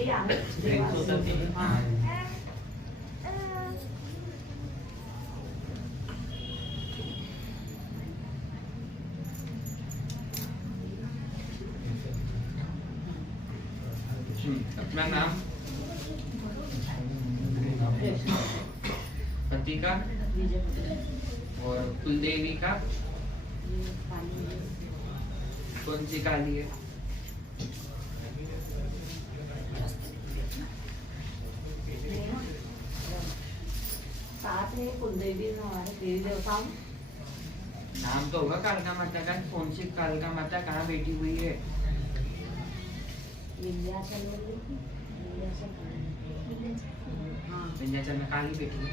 मंदिर आहे हाँ। अपना नाम, पति का और कुलदेवी का कौन सी काली है? साथ में कुलदेवी हमारे देवी देवताओं। नाम तो होगा कालका माता का, कौन सी कालका माता कहाँ बैठी हुई है? विंध्याचल में हाँ विंध्याचल में काली बैठी है?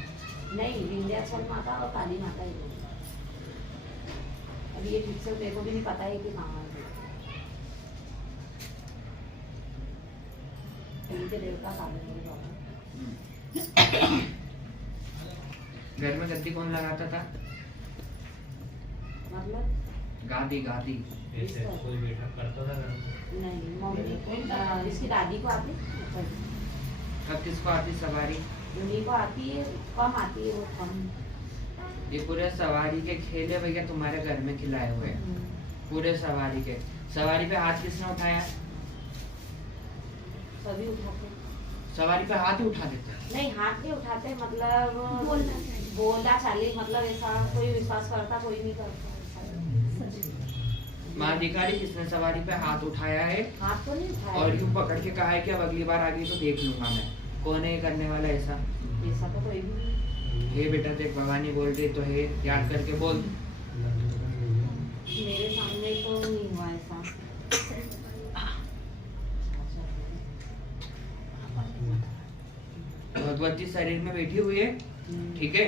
नहीं, विंध्याचल माता और काली माता ही है। अभी ये ठीक से मेरे को भी नहीं पता है कि कहाँ है। इनके देवता काली बाबा। घर में गद्दी कौन लगाता था? मतलब गादी गादी कोई बैठा करता था घर में? नहीं, मम्मी इसकी दादी को आती है, कब किसको आती सवारी? उन्हीं को आती है, कम आती है वो कम। ये पूरे सवारी के खेल है भैया, तुम्हारे घर में खिलाए हुए हैं पूरे सवारी के। सवारी पे हाथ किसने उठाया? सभी उठाते। सवारी पे हाथ ही उठा देते हैं। नहीं, हाथ नहीं उठाते, मतलब बोलना चाली, मतलब ऐसा कोई विश्वास करता, कोई नहीं करता। माँ अधिकारी किसने सवारी पे हाथ उठाया है हाथ तो नहीं उठाया और यूं पकड़ के कहा है कि अब अगली बार आ गई तो देख लूंगा मैं। कौन है ये करने वाला ऐसा? ऐसा तो कोई भी नहीं। हे बेटा देख भवानी बोल रही तो है, याद करके बोल। मेरे सामने तो नहीं हुआ ऐसा। भगवती शरीर में बैठी हुई है, ठीक है?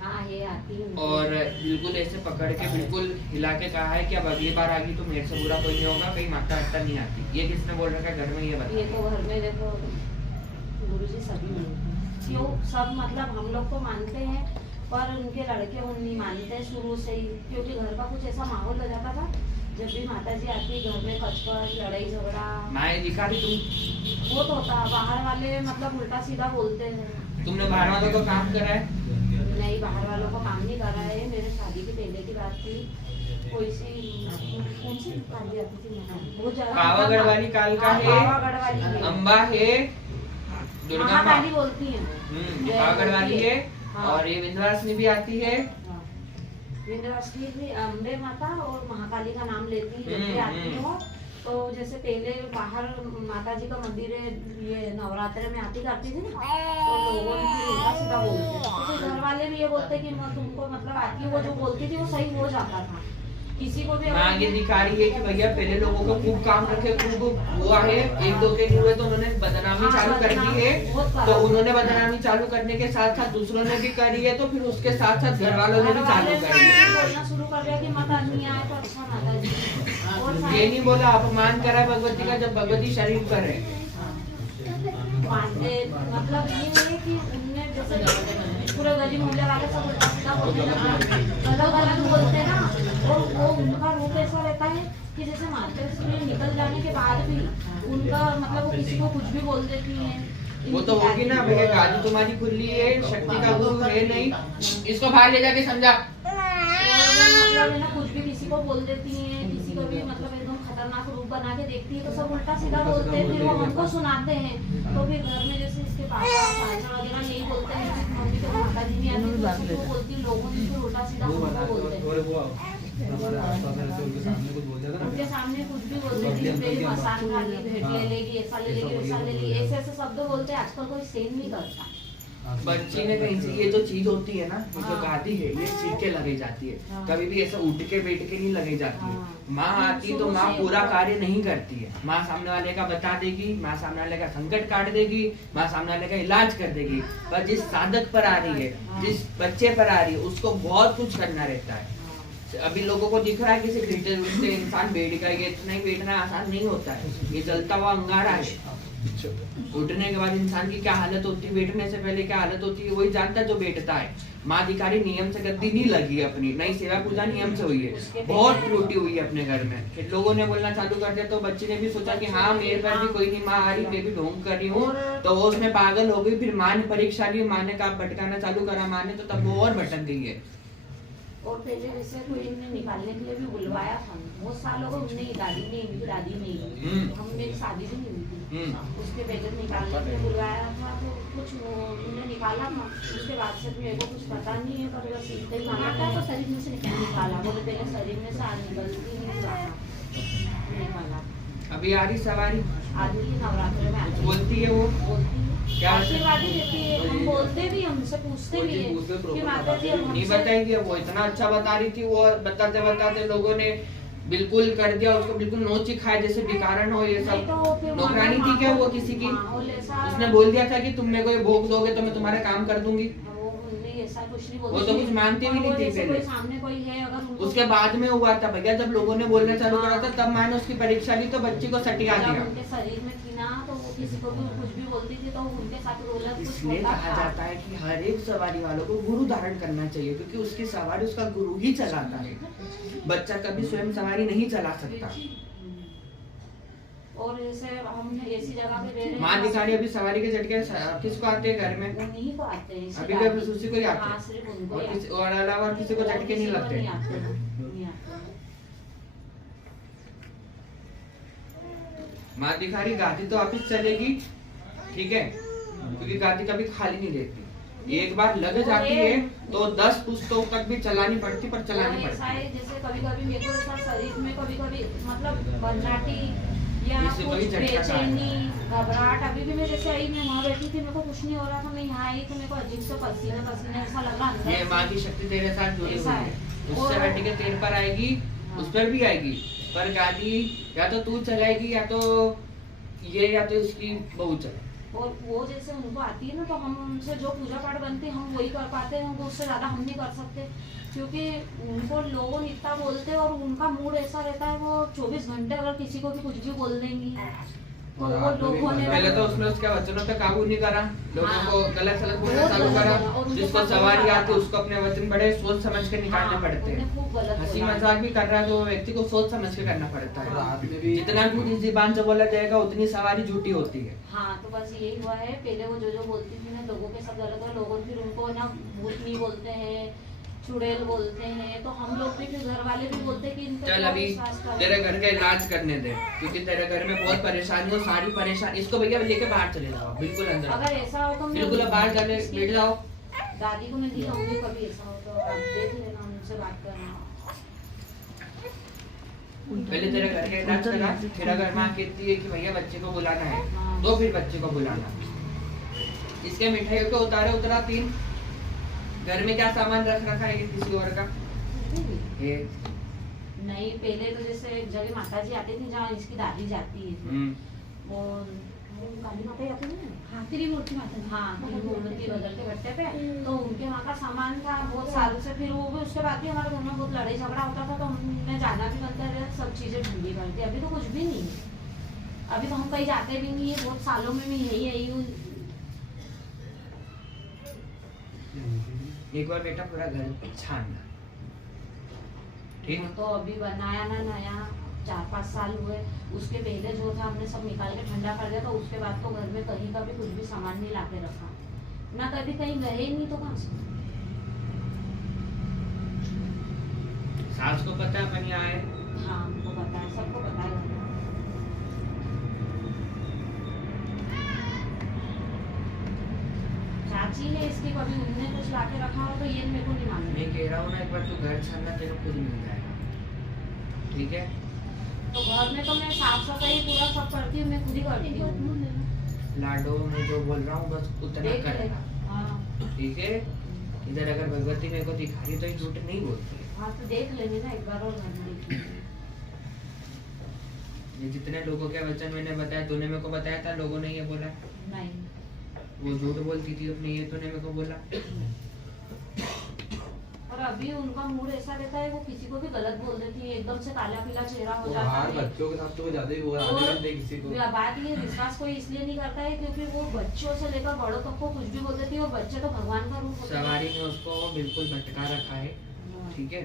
हाँ, ये आती है और बिल्कुल ऐसे पकड़ के बिल्कुल हिला के कहा है कि अब अगली बार आ गई तो मेरे से बुरा कोई नहीं होगा, कहीं माता हत्ता नहीं आती। ये किसने बोल रखा है घर में? ये बता। ये तो घर में देखो गुरुजी सभी क्यों सब, मतलब हम लोग तो मानते हैं पर उनके लड़के उन नहीं मानते शुरू से ही, क्योंकि घर का कुछ ऐसा माहौल हो जाता था। जब भी माता जी आती है घर में कचकच, लड़ाई झगड़ा माए दिखा रही तुम? वो तो होता। बाहर वाले मतलब उल्टा सीधा बोलते हैं। तुमने बाहर वालों को काम करा है? नहीं, बाहर वालों को काम नहीं करा है। मेरे शादी के पहले की बात थी, कोई सी कौन सी काली आती थी, बहुत ज्यादा पावागढ़ वाली कालका है, पावागढ़ वाली है, अम्बा है, दुर्गा माँ महाकाली बोलती है। पावागढ़ वाली है। हाँ। और ये विंध्यवासिनी भी आती है। विंध्यवासिनी भी अम्बे माता और महाकाली का नाम लेती है। जब भी आती हो तो जैसे पहले बाहर माता जी का मंदिर है, ये नवरात्रे में आती करती थी ना, तो लोगों ने फिर उल्टा सीधा बोलते, तो घर वाले भी ये बोलते कि तुमको मतलब आती है, वो जो बोलती थी वो सही हो जाता था। किसी को भी माँ ये दिखा रही है कि भैया पहले लोगों को खूब काम रखे, खूब हुआ है, एक दो के हुए तो उन्होंने बदनामी चालू कर दी है। तो उन्होंने बदनामी चालू करने के साथ साथ दूसरों ने भी करी है, तो फिर उसके साथ साथ घर वालों ने भी चालू करी है। बोलना शुरू कर दिया कि माता नहीं आए तो अच्छा माता जी। ये नहीं बोला अपमान करा भगवती का, जब भगवती शरीर पर है। मानते मतलब ये है कि उनने जैसे पूरे गली मोहल्ले वाले सब उल्टा सीधा बोलते हैं, गलत गलत बोलते हैं ना, और वो उनका रूप ऐसा रहता है कि जैसे मार्केट से निकल जाने के बाद भी उनका मतलब वो किसी को कुछ भी बोल देती है। वो तो होगी ना भैया, गाड़ी तुम्हारी खुली है, शक्ति का गुरु है नहीं। इसको बाहर ले जाके समझा। मतलब है ना, कुछ भी किसी को बोल देती है, किसी को भी मतलब एकदम खतरनाक रूप बना के देखती है, तो सब उल्टा सीधा बोलते हैं, फिर वो हमको सुनाते हैं। तो फिर घर में जैसे इसके पापा चाचा वगैरह नहीं बोलते हैं, मम्मी तो माता जी नहीं आती तो बोलती, लोगों ने फिर उल्टा सीधा बोलते हैं। उनके सामने कुछ भी बोलते थे, मेरी मसान खा ली, भेंट ले लेगी, ऐसा ले लेगी, वैसा ले लेगी, ऐसे ऐसे शब्द बोलते हैं। आजकल कोई सेम नहीं करता। बच्ची ने कहीं से ये जो चीज होती है ना, ये जो गादी है, ये सीख के लगी जाती है, कभी भी ऐसा उठ के बैठ के नहीं लगी जाती है। माँ आती तो माँ पूरा कार्य नहीं करती है। माँ सामने वाले का बता देगी, माँ सामने वाले का संकट काट देगी, माँ सामने वाले का इलाज कर देगी। पर जिस साधक पर आ रही है, जिस बच्चे पर आ रही है, उसको बहुत कुछ करना रहता है। अभी लोगों को दिख रहा है कि सिर्फ घिरते इंसान बैठ गया, ये नहीं बैठना आसान नहीं होता है, ये जलता हुआ अंगारा है। उठने के बाद इंसान की क्या हालत होती है, बैठने से पहले क्या हालत होती है वही जानता है जो बैठता है। माँ अधिकारी नियम से गद्दी नहीं लगी अपनी, नई सेवा पूजा नियम से हुई है, बहुत त्रुटि हुई है अपने घर में। फिर लोगों ने बोलना चालू कर दिया तो बच्चे ने भी सोचा कि हाँ मेरे पर भी कोई नहीं, माँ आ रही, मैं भी ढोंग कर रही हूँ, तो वो उसमें पागल हो गई। फिर माँ ने परीक्षा ली, माँ ने कहा भटकाना चालू करा माँ ने, तो तब वो और भटक गई है। और पहले जैसे कोई इन्हें निकालने के लिए भी बुलवाया था, बहुत सालों को उन्हें दादी ने, इनकी दादी ने, हम मेरी शादी भी नहीं हुई थी, उसके बेटे निकालने के लिए बुलवाया था, तो कुछ उन्हें निकाला था। उसके बाद से मेरे को कुछ पता नहीं है, पर बस इतना ही माना था तो शरीर में से निकाला, बोले पहले शरीर में से निकलती नहीं निकाला। अभी आ रही सवारी, आदमी नवरात्रि में आती बोलती है, वो बोलती है क्या आशीर्वाद ही देती है, हम बोलते भी, हमसे पूछते भी है कि माता जी हम नहीं बताएगी। वो इतना अच्छा बता रही थी, वो बताते बताते लोगों ने बिल्कुल कर दिया उसको, बिल्कुल नोच ही खाए जैसे बिकारन हो ये सब। नौकरानी थी क्या वो किसी की, उसने बोल दिया था कि तुम मेरे को ये भोग दोगे तो मैं तुम्हारा काम कर दूंगी। वो तो कुछ मानते भी नहीं थे पहले, सामने कोई है अगर उसके बाद में हुआ था भैया, जब लोगों ने बोलना चालू करा था तब मैंने उसकी परीक्षा ली तो बच्ची को सटिया दिया। उनके शरीर में थी ना, तो वो किसी को भी कुछ भी बोलती थी तो उनके साथ रोलक कुछ इसलिए होता कहा था। जाता है कि हर एक सवारी वालों को गुरु धारण करना चाहिए, क्योंकि उसकी सवारी उसका गुरु ही चलाता है, बच्चा कभी स्वयं सवारी नहीं चला सकता। और जैसे हम ऐसी जगह पे रह रहे माँ अधिकारी अभी सवारी के झटके किसको आते हैं घर में, उन्हीं को आते हैं, अभी भी अभी उसी को ही आते हाँ, हैं, सिर्फ उनको और ही आते किसी और अलावा किसी को झटके नहीं लगते। नहीं आते, नहीं आते। माँ अधिकारी गादी तो वापिस चलेगी, ठीक है, क्योंकि गादी कभी खाली नहीं रहती, एक बार लग जाती है तो 10 पुस्तकों तक भी चलानी पड़ती, पर चलानी ऐसा पड़ती। है जैसे कभी कभी मेरे को ऐसा शरीर में कभी कभी मतलब बर्नाटी या इससे कोई कुछ झटका का बेचैनी घबराहट। अभी भी मैं जैसे आई, मैं वहाँ बैठी थी, मेरे को कुछ नहीं हो रहा था, मैं यहाँ आई तो मेरे को अजीब से पसीने पसीने ऐसा लग रहा अंदर ये से। माँ की शक्ति तेरे साथ जुड़ी हुई ऐसा है, है। उससे और- हट के तेरे पर आएगी, हाँ। उस पर भी आएगी, पर गाड़ी या तो तू चलाएगी या तो ये या तो उसकी बहू चले। और वो जैसे उनको आती है ना, तो हम उनसे जो पूजा पाठ बनती है हम वही कर पाते हैं, तो उससे ज्यादा हम नहीं कर सकते, क्योंकि उनको लोगों इतना बोलते हैं और उनका मूड ऐसा रहता है, वो 24 घंटे अगर किसी को भी कुछ भी बोल देंगी तो वो लोगों ने पहले तो उसने उसके वचनों पे काबू नहीं करा, लोगों हाँ। को गलत सलत बोलना बहुत चालू गलत करा, बोला, और उनको जिसको काबू सवारी करा। आती उसको अपने वचन बड़े सोच समझ के निकालने हाँ, पड़ते उन्हें खूब हैं। गलत हंसी बोला। मजाक भी कर रहा है तो वो व्यक्ति को सोच समझ के करना पड़ता है। रात में भी जितना झूठ इस जुबान से बोला जाएगा उतनी सवारी झूठी होती है। हाँ, तो बस यही हुआ है। पहले वो जो बोलती थी ना, लोगों के सब गलत है, लोगों फिर उनको ना भूतनी बोलते हैं, चुड़ैल बोलते हैं, तो हम लोग भी फिर घर वाले भी बोलते हैं कि इन पे चल क्या अभी विश्वास करें। तेरे घर का इलाज करने दे, क्योंकि तेरे घर में बहुत परेशानी हो, सारी परेशानी। इसको भैया लेके बाहर चले जाओ, बिल्कुल अंदर अगर ऐसा हो तो मैं बिल्कुल अब बाहर चले इसकी बैठ जाओ। दादी को मैं दिखाऊंगी, कभी ऐसा हो तो आप देख लेना, उनसे बात करना। पहले तेरे घर का इलाज करा, फिर अगर माँ कहती है कि भैया बच्चे को बुलाना है हाँ। तो फिर बच्चे को बुलाना। इसके मिठाइयों के उतारा 3 घर में क्या सामान रख रखा है किसी और का ये? नहीं, पहले तो जैसे एक जगह माता जी आती थी जहाँ इसकी दादी जाती है, वो काली माता ही आती है ना, हाँ, त्रिमूर्ति माता जी। हाँ, त्रिमूर्ति बदल के भट्टे पे, तो उनके वहाँ का सामान था बहुत सालों से। फिर वो भी उसके बाद भी हमारे घर में बहुत लड़ाई झगड़ा होता था, तो हमने जाना भी बनता है, सब चीजें ढूंढी करती। अभी तो कुछ भी नहीं है, अभी तो हम कहीं जाते भी नहीं है, बहुत सालों में मैं यही आई हूँ। एक बार बेटा पूरा घर छानना, ठीक? तो अभी बनाया ना नया, 4-5 साल हुए। उसके पहले जो था हमने सब निकाल के ठंडा कर दिया, तो उसके बाद तो घर में कहीं का भी कुछ भी सामान नहीं लाके रखा, ना कभी कहीं गए ही नहीं, तो कहाँ से। सास को पता है अपन यहाँ आए? हाँ, हमको पता है, सबको पता है। चाची है इसकी, कभी उनने कुछ लाके रखा हो तो ये मेरे को नहीं मालूम। मैं कह रहा हूँ ना, एक बार तू घर छानना, तेरे को खुद मिल जाएगा, ठीक है? तो घर में तो मैं साफ सफाई पूरा सब करती हूँ, मैं खुद ही करती हूँ। लाडो में जो बोल रहा हूँ बस उतना देख ले। करना, हाँ, ठीक है? इधर अगर भगवती मेरे को दिखा रही तो ये झूठ नहीं बोलती है। हाँ, तो देख लेंगे ना एक बार, और घर में देख लेंगे। ये जितने लोगों के वचन मैंने बताया, तूने मेरे को बताया था, लोगों ने ये बोला, नहीं, वो झूठ बोलती थी अपने, ये तूने मेरे को बोला। और और अभी उनका मूड ऐसा रहता है, वो किसी को भी गलत बोल देती है, एकदम से काला पीला चेहरा हो जाता बाहर है। बच्चों के साथ तो ज्यादा ही वो आने देते किसी को। बात ये विश्वास कोई इसलिए नहीं करता है क्योंकि वो बच्चों से लेकर बड़ों तक को कुछ भी बोल देती है, और बच्चे तो भगवान का रूप होते हैं। सवारी ने उसको बिल्कुल भटका रखा है, ठीक है।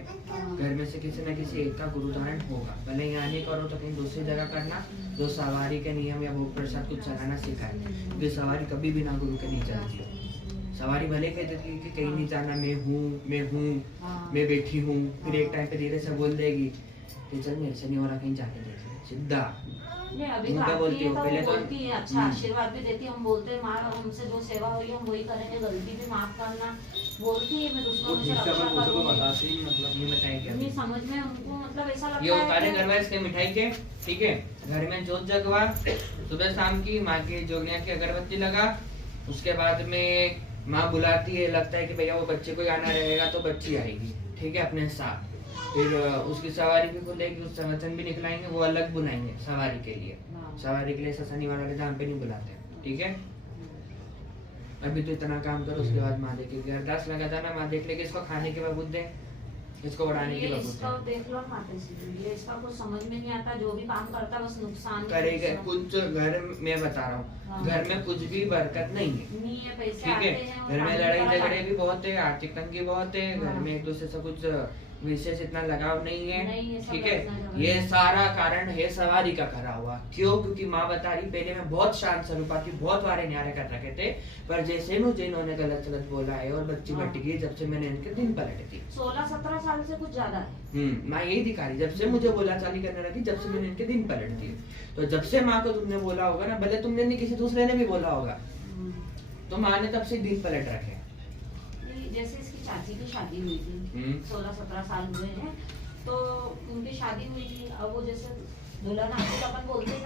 घर में से किसी न किसी एक का गुरुदान होगा, भले यहाँ नहीं करो तो कहीं दूसरी जगह करना, जो सवारी के नियम या भोग प्रसाद कुछ चलाना सिखाए, क्योंकि सवारी कभी भी ना गुरु के नहीं चलती है। सवारी भले कह देती है कि कहीं नहीं जाना, मैं हूँ, मैं बैठी हूँ, फिर एक टाइम पे धीरे से बोल देगी कि चल मेरे से नहीं हो रहा, कहीं जाके देख ले, सीधा नहीं अभी मुंह पे आती बोलती है हो, तो पहले वो तो- बोलती है, अच्छा आशीर्वाद भी देती है, हम बोलते हैं माँ हमसे जो सेवा हुई हम वही करेंगे, गलती भी माफ करना बोलती है, मैं दूसरों से रक्षा करूंगी। बताते ही मतलब नहीं बताएं क्या नहीं समझ में हमको मतलब ऐसा ये लगता उतारे है करवा इसके मिठाई के, ठीक है। घर में जोत जगवा, सुबह शाम की माँ की जोगनिया की अगरबत्ती लगा, उसके बाद में माँ बुलाती है, लगता है कि भैया वो बच्चे को आना रहेगा तो बच्ची आएगी, ठीक है, अपने साथ। फिर उसकी सवारी भी खुलेगी, उससे वचन भी निकलाएंगे, वो अलग बुलाएंगे सवारी के लिए। सवारी के लिए ऐसा शनिवार वाले जहाँ पे नहीं बुलाते, ठीक है। अभी तो इतना काम करो, उसके बाद माँ देखेगी। अरदास लगा था ना, माँ देख लेगी, इसको खाने के बबूत दे, इसको बढ़ाने के ये बबूत इसका दे। देख लो माता जी, ये इसका कुछ समझ में नहीं आता, जो भी काम करता है बस नुकसान करेगा कुछ। घर में बता रहा हूँ, घर में कुछ भी बरकत नहीं है, नहीं है, पैसे ठीक आते है। हैं, घर में और लड़ाई आगे झगड़े भी बहुत है, आर्थिक तंगी बहुत है, घर में एक दूसरे से कुछ विशेष इतना लगाव नहीं नहीं है, है, सब ठीक है। लड़ना झगड़ना। ये सारा कारण है सवारी का करा हुआ। क्यों? क्योंकि माँ बता रही पहले मैं बहुत शांत स्वरूपा थी, बहुत वारे न्यारे कर रखे थे, पर जैसे इन्होंने गलत गलत बोला है और बच्ची भटक गई, जब से मैंने इनके दिन पलट दी। 16-17 साल से कुछ ज्यादा है। माँ यही दिखा रही, जब से मुझे बोला चाली करने लगी, जब से मैंने इनके दिन पलट दिए। तो जब से माँ को तुमने बोला होगा ना, भले तुमने नहीं किसी दूसरे ने भी बोला होगा, तो माँ ने तब से दिन पलट रखे। जैसे इसकी चाची की शादी हुई थी, 16-17 साल हुए हैं, तो उनकी शादी हुई थी। अब वो जैसे दुल्हन आती तो अपन बोलते हैं